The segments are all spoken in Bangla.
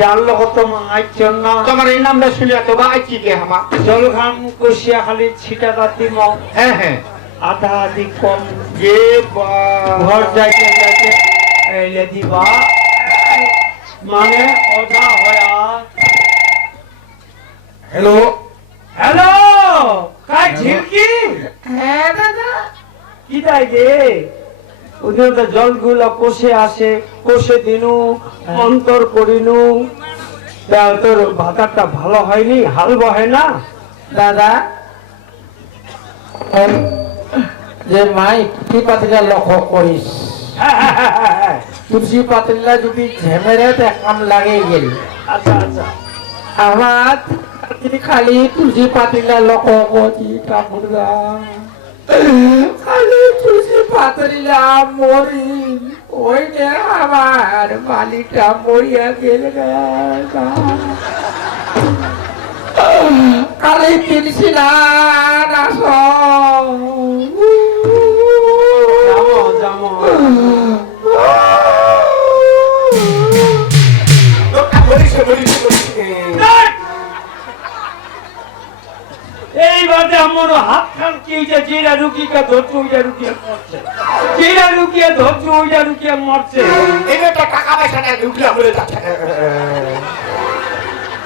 জানলো কত আইছেন না। তোমার এই নামটা শুনিয়া তো বা আইছি কে হামা? জলখান কুশিয়া খালি ছিটা রাতি ম। হ্যাঁ হ্যাঁ। আধা আধি কম। যে ঘর যাইতে যাইতে এলে দিবা। মানে অধা হয়া হ্যালো হ্যালো কাই ঝিলকি? হ্যাঁ দাদা। কি তাই গে? তো জলগুলো কষে আসে কষে দিনু অন্তর করিনু। তা তোর ভাতারটা ভালো হয়নি? হাল বহে না? দাদা যে মাই তুলসী পাতিলা লক্ষ্য করিস। হ্যাঁ, হ্যাঁ, হ্যাঁ, হ্যাঁ। তুলসী পাতিলা যদি ঝেমেরে কাম লাগে গেল। আচ্ছা আচ্ছা। আমার খালি তুলসী পাতিলা লক্ষ্য করছি ঠাকুরদা। খালি পাতিলা মরি ওই নে আমার মালিকটা মরিয়া গেল। কালি তুলসী না নাশ যাব যাব লোকটা বলিছে বলিছে বলিছে এই বাদে আমার হাত খান কি যে জিরা রুকিকে ধরছে ওইটা রুকিয়ে মরছে। জিরা রুকিয়ে ধরছে ওইটা রুকিয়ে মরছে। এটা তো টাকা পয়সা না ঢুকলে বলে যাচ্ছে।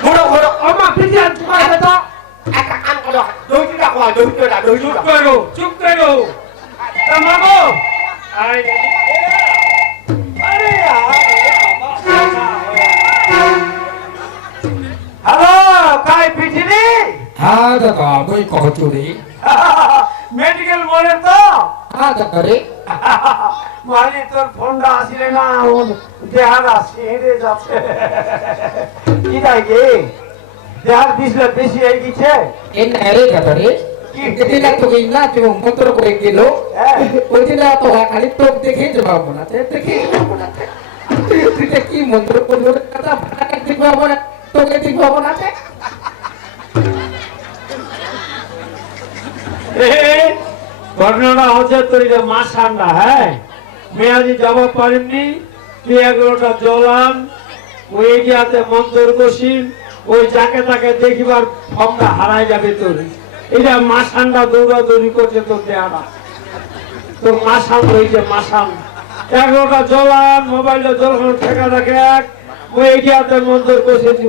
বড় বড় আমা ফিরে আজ তোমার তো একটা কাম করো। দৌড়িটা কোয়া দৌড়িটা চুপ দৌড়িটা করো। চুপ হ্যাঁ দাদা মই কহতো রে মেডিকেল বলে তো হ্যাঁ দাদা রে মানে তোর ফোনটা আসলে না ওর দেহারা সেরে যাচ্ছে কি তাই গে দেহার বেশি হয়ে গেছে এ নারে দাদা রে যেদিন তো মন্ত্র করে গেল ওই তো খালি দেখে না দেখে তুই কি মন্ত্র না তোকে না ঘটনাটা হচ্ছে তোর মা ঠান্ডা হ্যাঁ? মেয়াদি জবাব পারেননি তুই এগারোটা জলান ওই এগিয়াতে মন্তর বসিন, ওই যাকে তাকে দেখিবার ফর্মটা হারাই যাবে তোর। এটা মাসানটা দৌড়াদৌড়ি করছে তোর দেহাটা। তোর মাসান রয়েছে মাসান এগারোটা জলান মোবাইলে জলখান ঠেকা থাকে এক, ওই এগিয়াতে মন্তর বসেছি।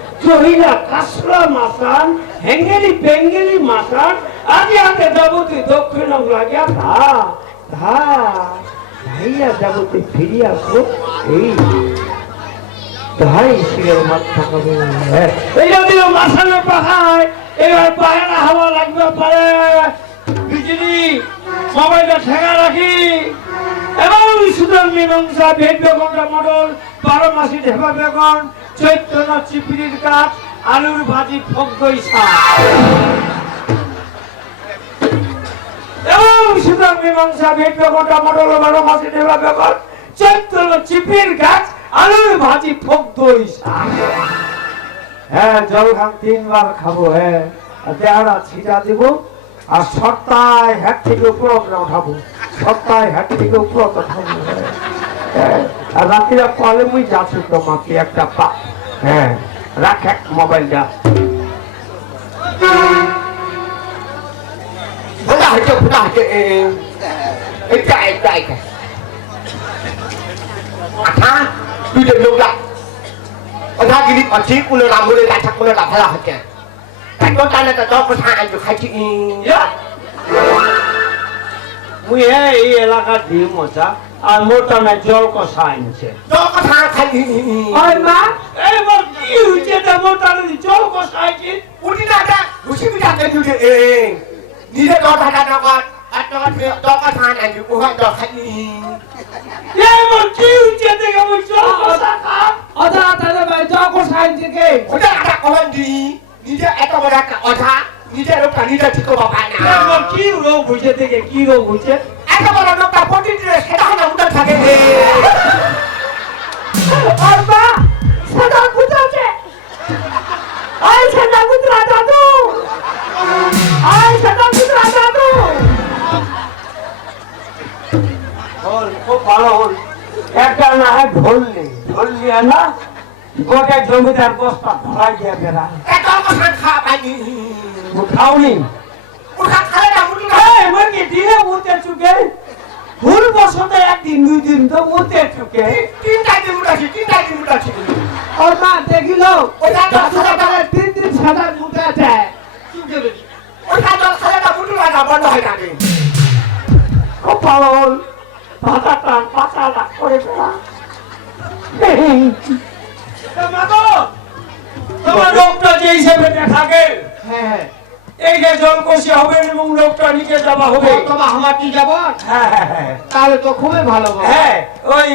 চহিলা কাসরা মাসান হেঙ্গেলি বেঙ্গেলি মাসান আগে আগে যাবতি দক্ষিণ লাগিয়া ধা ধা, ধাইয়া যাবতি ফিরিয়া আসো, এই ধাই শিরের মাথা কবে এই যদি মাসানের পাখায় এবার পায়রা হাওয়া লাগবে পারে বিজলি মোবাইলটা ঠেকা রাখি। এবং সুতরাং মীমাংসা ভেদ বেগনটা মডল, বারো মাসি ঢেবা বেগন চৈতন্য চিপিরির কাঠ আলুর ভাজি ফক হ্যাঁ জল তিনবার খাব হ্যাঁ। দেহারা ছিটা দিব, আর সপ্তাহে হ্যাট থেকে উপরত না উঠাবো সপ্তাহে হ্যাট থেকে উপরত উঠাবো হ্যাঁ। রাত্রিরা কলে মুই যাচ্ছি তোমাকে একটা পা। হ্যাঁ রাখ, এক মোবাইলটা ভোলা হচ্ছে ভোলা হচ্ছে এটা এটা এটা। আঠা তুই যে। লোক কথা গিরি পাচ্ছি কোনো নাম বলে গাছা কোনো লাভ ভোলা হচ্ছে তাই তো জানে তো তোর কথা আজ খাইছি মুই হে এই এলাকার দিয়ে মজা আর মোটা না জল কষা আনছে তোর কথা খাই ওই মা এই মোর কি হইছে তা মোটা না জল কষা আনছে উঠি না এটা ঘুষি বিটা কে দিলে এ নিজে কথা না কর। আর উহাই তোর খাই। এই মোর কি হইছে দেখে জল কষা খা অদা দাদা ভাই আনছে কে? ওটা একটা কমান্ডি নিজে এত বড় একটা অধা নিজের নিজে ঠিক করবা পায় না। কি রোগ হয়েছে থেকে কি রোগ হয়েছে? না হয় ঢোল নিয়ে না গোটা জমিদার বস্তা ধরাই দিয়ে বেড়া। খাওনি উঠা মুরগি দিলে মুতে চুকে। ভুল বসতে একদিন দুই দিন তো মুতে চুকে। তিনটা দিন উঠাছি তিনটা দিন উঠাছি ওর মা দেখিল ওটা দাদু বাবারে তিন সাদা মুখে আছে। ওটা খালে না মুটি না বন্ধ হয়ে যাবে খুব ভালো হল পাতাটা পাতাটা করে ফেলা। তোমার রোগটা যে হিসেবে দেখা গেল হ্যাঁ এই যে জলকষি হবে এবং রোগটা নিচে যাওয়া হবে। তোমার আমার কি যাব হ্যাঁ হ্যাঁ হ্যাঁ। তাহলে তো খুবই ভালো হ্যাঁ ওই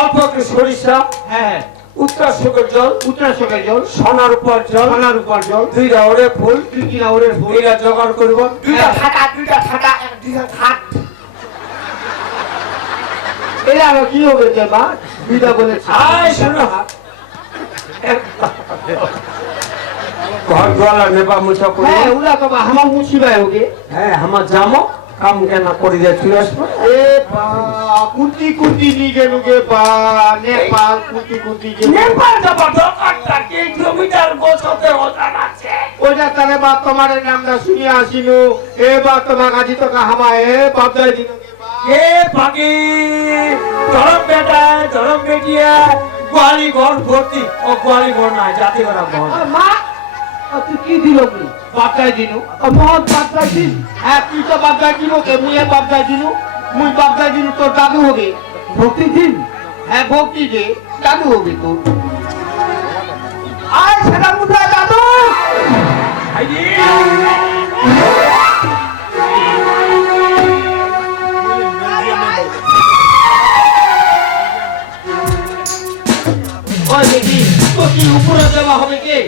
অল্প একটু সরিষা হ্যাঁ উত্তর জল উত্তর সকাল জল। সোনার উপর জল সোনার উপর জল। দুই রাউরে ফুল দুই কিনা ওরের ফুল। দুইটা জোগাড় করব। দুইটা থাকা দুইটা থাকা দুইটা থাক। এরা আরও কি হবে যে মা? বিদা বলে আয় শোনো ঘর গলা নেবা মুছা করে। হ্যাঁ উলা হ্যাঁ কাম কেন করে আসব। এ বা কুটি কুটি নি গেল গে বা নেপাল কুটি কুটি গে নেপাল যাবা দরকারটা কি কিলোমিটার গোছতে ওজন আছে? ওটা তারে বা তোমার নামটা শুনিয়া আসিনু। এ বা তোমার কাছে তো কাহামা এ বাপদাই দিন। এ পাখি ধরম বেটা ধরম বেটিয়া গোয়ালি ঘর ভর্তি ও গোয়ালি ঘর না জাতি ঘর ঘর মা তুই কি দিল বাপদাই দিনু। মহৎ বাপদাই দিন? হ্যাঁ তুই তো বাপদাই দিনু কে মুই বাপদাই দিনু? মুই বাপদাই দিনু তোর দাদু হবে। ভক্তি দিন? হ্যাঁ ভক্তি দে দাদু হবে তোর। আয় সেটা মুদ্রা দাদু? ওই দেওয়া হবে কি?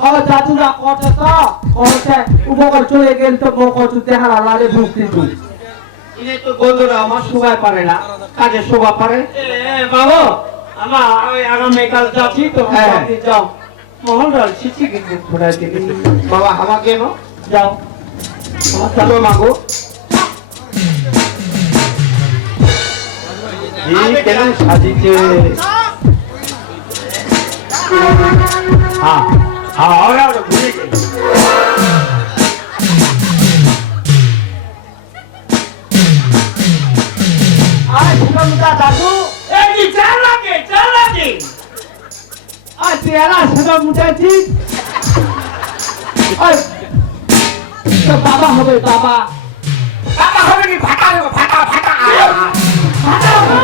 ও দাদুরা কটে তো কটে উপকার চলে গেল তো বউ কত দেখালা লারে তুই ইনে তো বন্ধুরা আমার শোভা পারে না কাজে শোভা পারে। বাবু আমার আমি আগামীকাল যাচ্ছি তো হ্যাঁ। আপনি যাও। মহলদার সিসি কিন্তু। ঘোরাই দিবি বাবা হামা কেন যাও। আমার মাগো। কেন সাজিছে? ওরা ঘুরে গেল আয় সুগন্ধা দাদু এই যে চাল লাগে চাল লাগে আয় তেরা সেটা মুটাছি আয় তো বাবা হবে বাবা টাকা হবে কি ফাটা দেবো ফাটা ফাটা ভাতা হবে।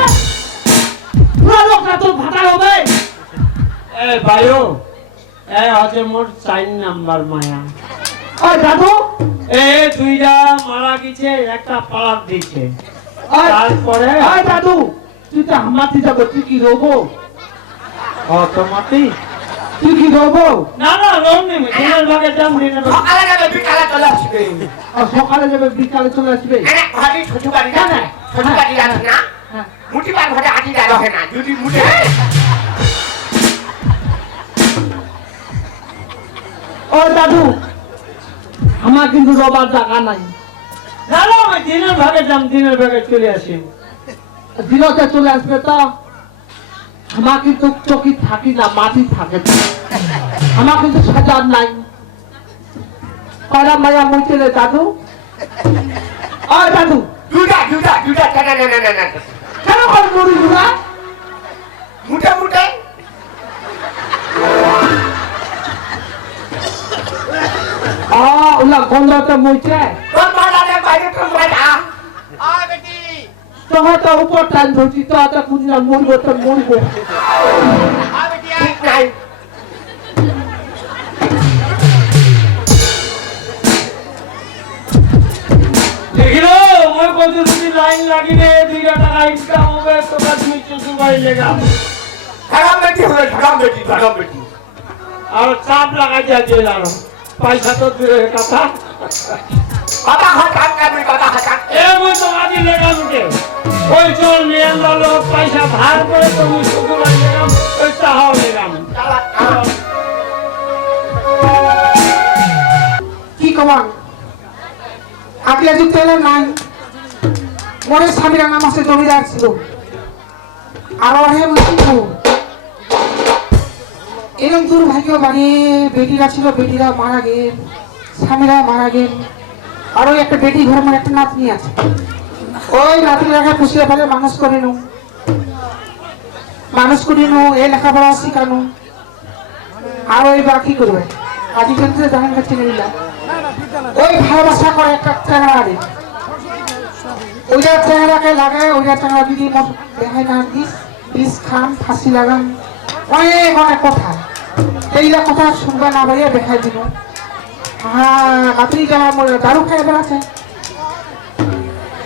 পুরো লোকরা তো ভাতা হবে। এ ভাইও এ হচ্ছে মোর চাইন নাম্বার মায়া। আয় দাদু? এ দুইটা মারা গেছে একটা পালাক দিচ্ছে তারপরে আয় দাদু তুই তো হামাতি যাব তুই কি রোবো? অটোমাটি তুই কি রোবো? না না লোন নেই দিনের ভাগে যাম দিনের ভাগে সকালে যাবে বিকালে চলে আসবে। আর সকালে যাবে বিকালে চলে আসবে? এনে ঘরে শ্বশুর বাড়ি না। আছে না। হ্যাঁ। মুটি বার ঘরে আটি না। যদি মুটে ও দাদু আমার কিন্তু রবার জায়গা নাই। না আমি দিনের ভাগে যাম দিনের ভাগে চলে আসি। দিনতে চলে আসবে তো? আমার কিন্তু চকি থাকি না মাটি থাকে আমার কিন্তু সাজার নাই। কয়রা মায়া মুইতে দাদু? ও দাদু। দুটা দুটা দুটা না না না না না কেন কর মরি দুরা মুটে মুটে দেখিলো মই লাইন লাগিলে টাকা ইনকাম হবে তোমরা দুই চুচু বেটি বেটি বেটি। আর চাপ লাগাই দিয়া দিয়ে জানো পয়সা তো দূরের কথা। হয় হয় এ মুই কে ওই নিয়ে পয়সা ধার করে তুমি শুধু লেগাম ওই তাহাও লেগাম। কি কমান আগলে যুক্ত হলো নাই। মোরে স্বামীর নাম আছে জমিদার ছিল। আর হে এরকম দুর্ভাগ্য বাড়ি বেটিরা ছিল, বেটিরা মারা গেল, স্বামীরা মারা গেল। আর ওই একটা বেটি ঘর মানে একটা নাতনি আছে। ওই নাতনি লেখা পুষিয়ে ফেলে মানুষ করে নু মানুষ করি নু এ লেখাপড়া শিখানো আর ওই বা কি করবে? আজকাল তো জানেন কাছে নিলাম। ওই ভালোবাসা করে একটা চ্যাংড়া রে। ওইটা চ্যাংড়াকে লাগায়, ওইটা দিদি মত দেখায় না দিস, বিষ খান, ফাঁসি লাগান। অনেক অনেক কথা। এইটা কথা শুনবে না ভাইয়া, দেখাই দিব। হ্যাঁ আপনি যা, মরে দারু খাই বেড়াচ্ছে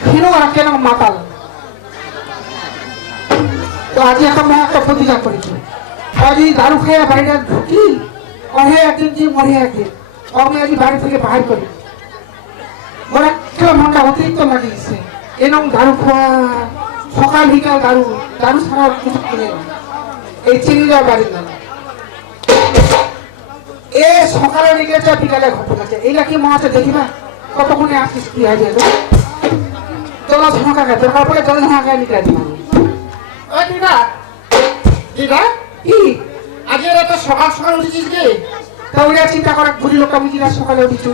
হিনো আর কেন মাতাল? তো আজ এখন ভাই একটা প্রতিজ্ঞা করেছি। আজ এই দারু খাইয়া বাইরে ঢুকি, অহে একদিন যে মরে একদিন আমি আজ বাড়ি থেকে বাহির করি। মোর একটা মনটা অতিরিক্ত লাগিয়েছে। এরকম দারু খাওয়া সকাল বিকাল দারু দারু ছাড়া কিছু কিনে না। এই যাওয়া বাড়ির না। এ সকালে লেগেছে বিকালে ঘটনা আছে। এইটা কি মনে আছে দেখিবা কতক্ষণে আসিস কি আছে জল ঝাঁকা খায়। দরকার পড়ে জল ঝাঁকা নিতে দিবা ও দিদা। দিদা? কি? আজকে এরা তো সকাল সকাল উঠেছিস কে? তা ওইটা চিন্তা করা বুড়ি লোকটা আমি কিনা সকালে উঠেছি।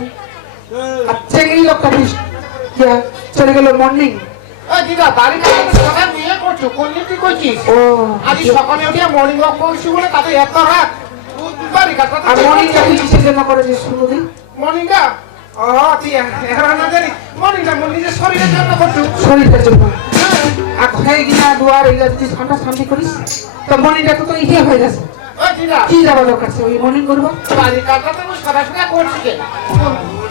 আর চেঙ্গি লোকটা বুঝ চলে গেল মর্নিং ও দিদা বাড়ি কাছে তো সকাল বিয়ে করছ কোন কি করছিস? ও আজ সকালে উঠে মর্নিং ওয়াক করছি বলে তাদের এত কাছে আর মর্নিংটা তুই কিসের জন্য করেছিস শুরু দিন মর্নিংটা ও তুই এখন না জানি। মর্নিংটা মর্নিং নিজের শরীরের জন্য করছ। শরীরের জন্য? আর ঘরে গিয়া দুয়ার এগুলা যদি ঠান্ডা শান্তি করিস? তো মর্নিংটা তো তো ইয়ে হয়ে গেছে। কি যাওয়া দরকার ওই মর্নিং করব? বাড়ি কাছে তো সরাসরি করছি কে?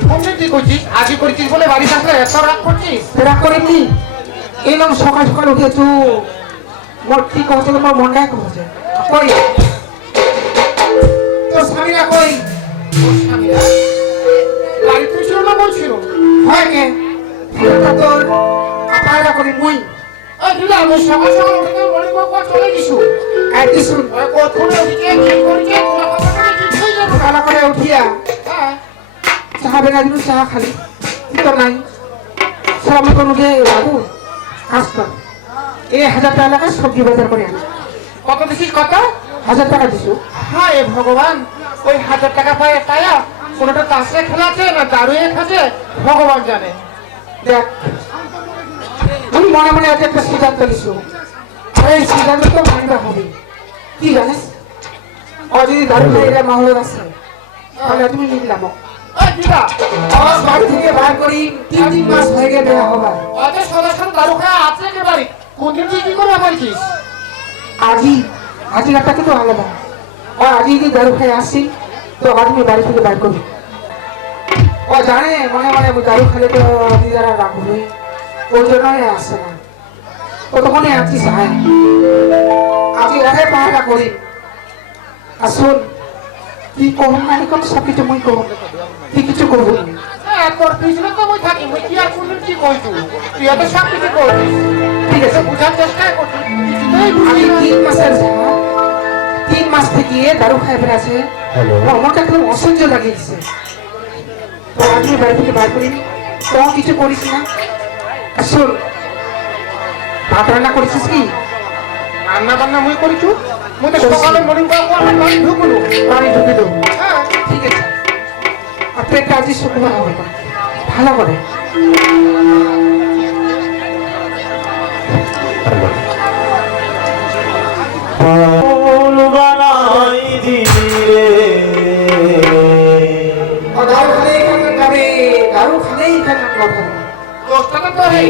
কোন তুই করছিস? আজই করছিস বলে বাড়ি কাছে এত রাগ করছিস? রাগ করে কি এলাম সকাল সকাল উঠে তু মোর কি কহছে তোমার কহছে কই? স্বামীরা কই? বাড়ি তুই ছিল না বলছিল? হয় কে? তোর আপায়রা করি মুই। দিদা আমি চলে গেছো? আর কি করেছে করে উঠিয়া হ্যাঁ। চাহা বেলা দিল চাহা খালি। তো নাই? সব আমি কোনো গে বাবু। কাজ এই হাজার টাকা সবজি বাজার করে আনি। কত দিছিস কত? হাজার টাকা দিছো? হায় ভগবান ওই হাজার টাকা পায় পায়া কোনোটা তাসে খেলাছে না দারুয়ে খাচ্ছে ভগবান জানে। দেখ তুমি মনে মনে আজ একটা সিদ্ধান্ত নিছো। এই সিদ্ধান্ত তো মানতে হবে। কি জানিস? ও যদি দারু খাইরা মাহলের আছে। তাহলে তুমি নিলাম বাড়ি থেকে বার করি তিন তিন মাস হয়ে গেলে দেওয়া অত সদস্য দারু আছে কে বাড়ি কোন দিন তুই কি করে বলছিস আজই আজই একটা কিন্তু আলাদা। ও আজই যদি দারু খাই আসছি তো আজ আমি বাড়ি থেকে বার করবি। ও জানে মনে মনে দারু খেলে তো দিদারা রাখবে ওই জন্যই আসছে না। ও তখন আছি সাহায্য আজই ওকে পাহাড়া করি। আর শোন কি কহম না কম সব কিছু মুই কহম। তুই কিছু করব না। হ্যাঁ তোর পিছনে তো মই থাকি মই কি আর কি কইছু? তুই এত সব কিছু করছিস ঠিক আছে। বুঝার চেষ্টা করছিস কিছুতেই মাসের ঝাড় তিন মাস থেকে দারু খাই বেড়াছে আমাকে একদম অসহ্য লাগিয়েছে তো আমি বাড়ি থেকে বার করি তো কিছু করিস না। আর শোন ভাত রান্না করেছিস কি? রান্না বান্না মই করিছু মই তো সকালে মর্নিং ওয়াক করে বাড়ি ঢুকলো। বাড়ি ঢুকে দেবো। হ্যাঁ। ঠিক আছে। আর পেটটা আজই শুকনো হবে। ভালো করে। ফুল বানাই দশটা তো তোরই।